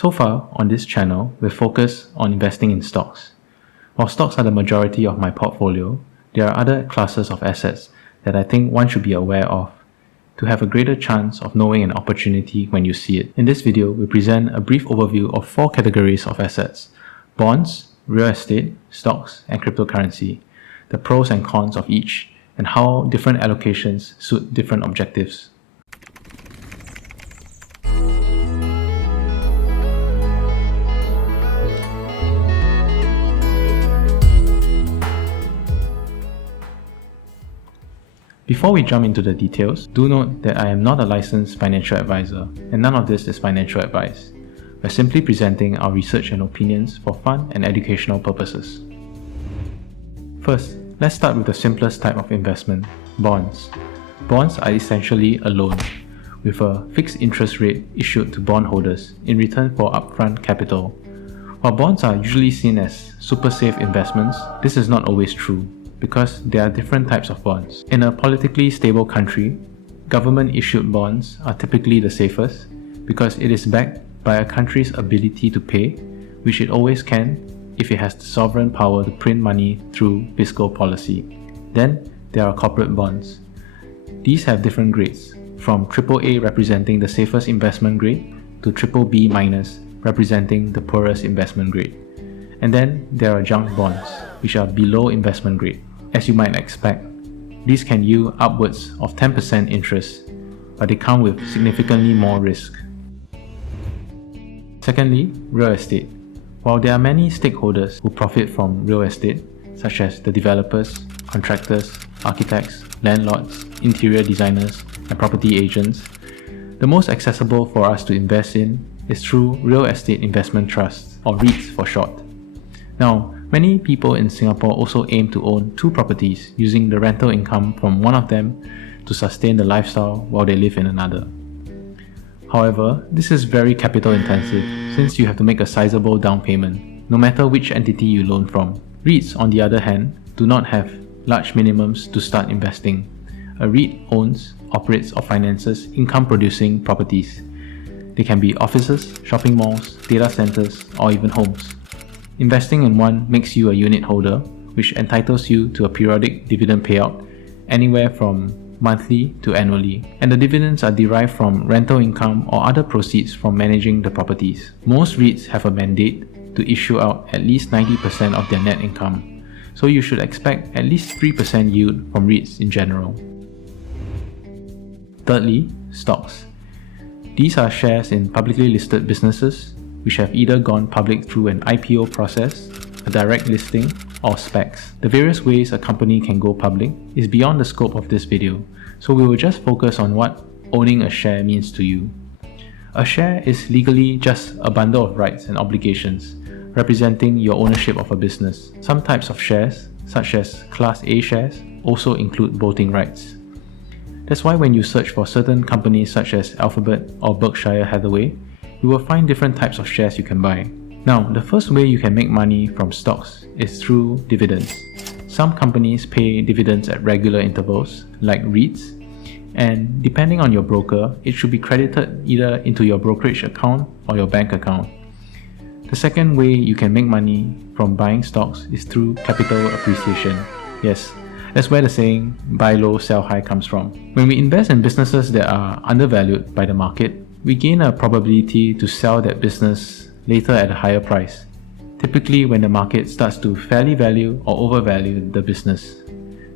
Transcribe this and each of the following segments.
So far, on this channel, we've focused on investing in stocks. While stocks are the majority of my portfolio, there are other classes of assets that I think one should be aware of to have a greater chance of knowing an opportunity when you see it. In this video, we present a brief overview of 4 categories of assets: bonds, real estate, stocks, and cryptocurrency, the pros and cons of each, and how different allocations suit different objectives. Before we jump into the details, do note that I am not a licensed financial advisor, and none of this is financial advice. We're simply presenting our research and opinions for fun and educational purposes. First, let's start with the simplest type of investment: bonds. Bonds are essentially a loan, with a fixed interest rate issued to bondholders in return for upfront capital. While bonds are usually seen as super safe investments, this is not always true, because there are different types of bonds. In a politically stable country, government-issued bonds are typically the safest because it is backed by a country's ability to pay, which it always can if it has the sovereign power to print money through fiscal policy. Then there are corporate bonds. These have different grades, from AAA representing the safest investment grade to BBB- representing the poorest investment grade. And then there are junk bonds, which are below investment grade. As you might expect, these can yield upwards of 10% interest, but they come with significantly more risk. Secondly, real estate. While there are many stakeholders who profit from real estate, such as the developers, contractors, architects, landlords, interior designers, and property agents, the most accessible for us to invest in is through real estate investment trusts, or REITs for short. Now, many people in Singapore also aim to own 2 properties using the rental income from one of them to sustain the lifestyle while they live in another. However, this is very capital intensive since you have to make a sizable down payment, no matter which entity you loan from. REITs, on the other hand, do not have large minimums to start investing. A REIT owns, operates, or finances income-producing properties. They can be offices, shopping malls, data centers, or even homes. Investing in one makes you a unit holder, which entitles you to a periodic dividend payout anywhere from monthly to annually, and the dividends are derived from rental income or other proceeds from managing the properties. Most REITs have a mandate to issue out at least 90% of their net income, so you should expect at least 3% yield from REITs in general. Thirdly, stocks. These are shares in publicly listed businesses which have either gone public through an IPO process, a direct listing, or SPACs. The various ways a company can go public is beyond the scope of this video, so we will just focus on what owning a share means to you. A share is legally just a bundle of rights and obligations, representing your ownership of a business. Some types of shares, such as Class A shares, also include voting rights. That's why when you search for certain companies such as Alphabet or Berkshire Hathaway, you will find different types of shares you can buy. Now, the first way you can make money from stocks is through dividends. Some companies pay dividends at regular intervals, like REITs, and depending on your broker, it should be credited either into your brokerage account or your bank account. The second way you can make money from buying stocks is through capital appreciation. Yes, that's where the saying, buy low, sell high comes from. When we invest in businesses that are undervalued by the market, we gain a probability to sell that business later at a higher price, typically when the market starts to fairly value or overvalue the business,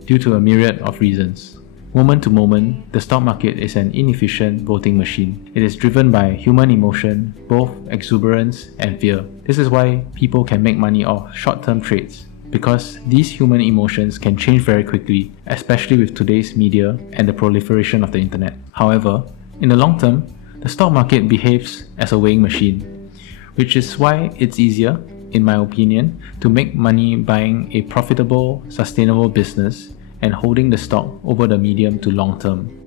due to a myriad of reasons. Moment to moment, the stock market is an inefficient voting machine. It is driven by human emotion, both exuberance and fear. This is why people can make money off short-term trades, because these human emotions can change very quickly, especially with today's media and the proliferation of the internet. However, in the long term, the stock market behaves as a weighing machine, which is why it's easier, in my opinion, to make money buying a profitable, sustainable business and holding the stock over the medium to long term.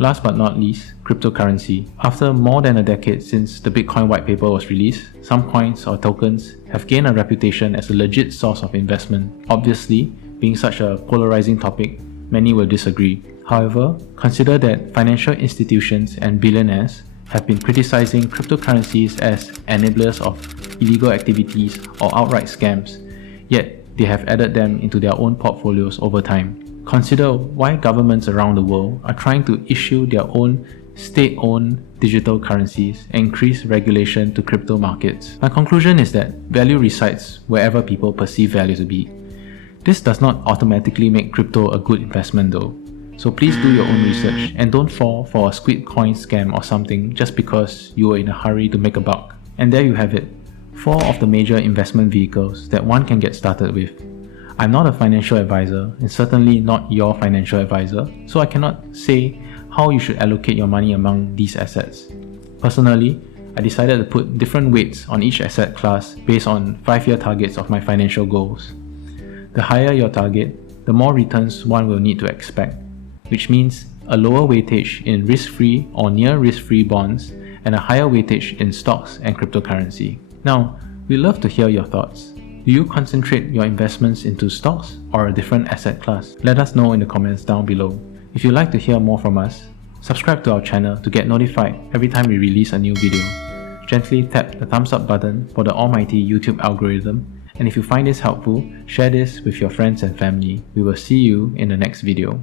Last but not least, cryptocurrency. After more than a decade since the Bitcoin white paper was released, some coins or tokens have gained a reputation as a legit source of investment. Obviously, being such a polarizing topic, many will disagree. However, consider that financial institutions and billionaires have been criticizing cryptocurrencies as enablers of illegal activities or outright scams, yet they have added them into their own portfolios over time. Consider why governments around the world are trying to issue their own state-owned digital currencies and increase regulation to crypto markets. My conclusion is that value resides wherever people perceive value to be. This does not automatically make crypto a good investment though, so please do your own research and don't fall for a squid coin scam or something just because you were in a hurry to make a buck. And there you have it, 4 of the major investment vehicles that one can get started with. I'm not a financial advisor and certainly not your financial advisor, so I cannot say how you should allocate your money among these assets. Personally, I decided to put different weights on each asset class based on 5-year targets of my financial goals. The higher your target, the more returns one will need to expect, which means a lower weightage in risk-free or near risk-free bonds and a higher weightage in stocks and cryptocurrency. Now, we'd love to hear your thoughts. Do you concentrate your investments into stocks or a different asset class? Let us know in the comments down below. If you'd like to hear more from us, subscribe to our channel to get notified every time we release a new video. Gently tap the thumbs up button for the almighty YouTube algorithm, and if you find this helpful, share this with your friends and family. We will see you in the next video.